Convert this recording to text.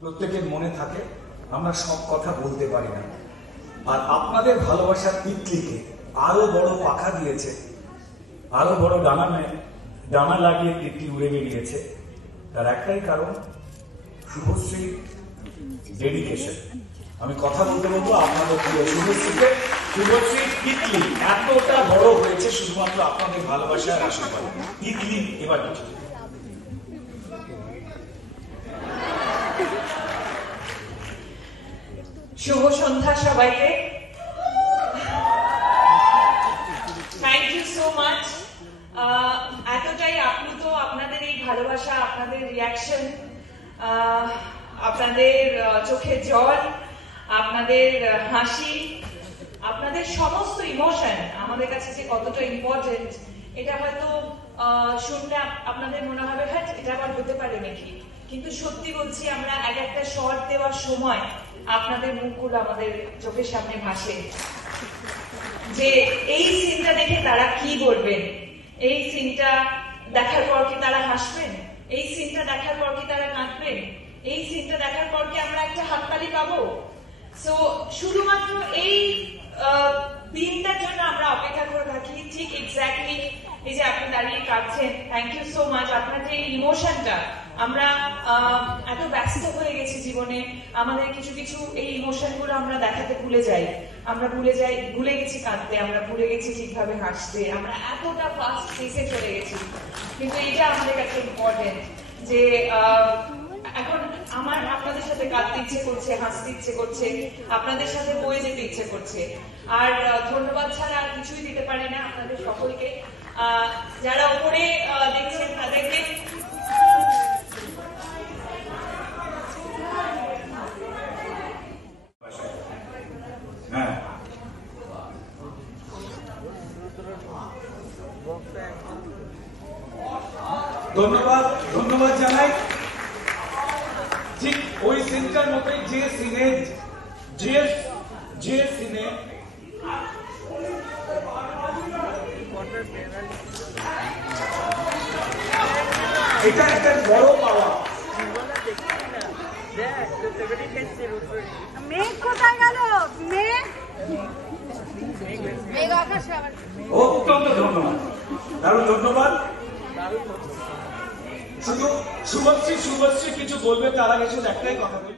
প্রত্যেকের মনে থাকে, আমরা সব কথা বলতে পারি না। আর আপনাদের ভালোবাসার তিতলিকে আরো বড় পাখা দিয়েছে, আরো বড় ডানা লাগিয়ে তিতলি উড়ে বেরিয়েছে। তার একটাই কারণ, শুভশ্রী ডেডিকেশন। আমি কথা বলতে বলবো আপনাদের প্রিয় শুভশ্রীকে। শুভশ্রীর তিতলি এতটা বড় হয়েছে শুধুমাত্র আপনাদের ভালোবাসার আশীর্বাদ। তিতলি এবার কিছু শুভ সন্ধ্যা সবাইকে। Thank you so much. এতটাই আপ্লুত আপনাদের এই ভালোবাসা, আপনাদের রিয়াকশন, আপনাদের চোখের জল, আপনাদের হাসি, আপনাদের সমস্ত ইমোশন আমাদের কাছে যে কতটা ইম্পর্টেন্ট, এটা হয়তো শুনলে আপনাদের মনে হবে হ্যাঁ এটা আবার হতে পারে নাকি, কিন্তু সত্যি বলছি আমরা এক একটা শট দেওয়ার সময় আপনাদের মুখগুলো আমাদের চোখের সামনে ভাসে, যে এই সিনটা দেখে তারা কি বলবেন, এই সিনটা দেখার পর কি তারা হাসবেন, এই সিনটা দেখার পর কি তারা কাঁদবেন, এই সিনটা দেখার পর কি আমরা একটা হাততালি পাবো। সো শুধুমাত্র এই দিনটার জন্য আমরা অপেক্ষা করে থাকি। ঠিক এক্স্যাক্টলি এই যে আপনি দাঁড়িয়ে কাঁদছেন, থ্যাংক ইউ সো মাচ। আপনার যে ইমোশনটা, আমরা এত ব্যস্ত হয়ে গেছি জীবনে, আমাদের কিছু কিছু এই ইমোশন গুলো আমরা দেখাতে ভুলে যাই। আমরা ভুলে গেছি কাঁদতে, আমরা ভুলে গেছি ঠিকভাবে হাসতে, আমরা এতটা ফাস্ট পেসে চলে গেছি। কিন্তু এটা আমাদের কাছে ইম্পর্টেন্ট যে এখন আমার আপনাদের সাথে কাঁদতে ইচ্ছে করছে, হাসতে ইচ্ছে করছে, আপনাদের সাথে বয়ে যেতে ইচ্ছে করছে। আর ধন্যবাদ ছাড়া আর কিছুই দিতে পারি না আপনাদের সকলকে। যারা উপরে দেখছেন তাদেরকে ধন্যবাদ জানাই। ঠিক ওই সিনটার মতোই যে সিনে এটা একটা বড় পাওয়া। মেঘ কোথায় গেল? অত্যন্ত ধন্যবাদ, দারুণ ধন্যবাদ। শুধু শুভশ্রী কিছু বলবে তার আগে শুধু একটাই কথা বলি।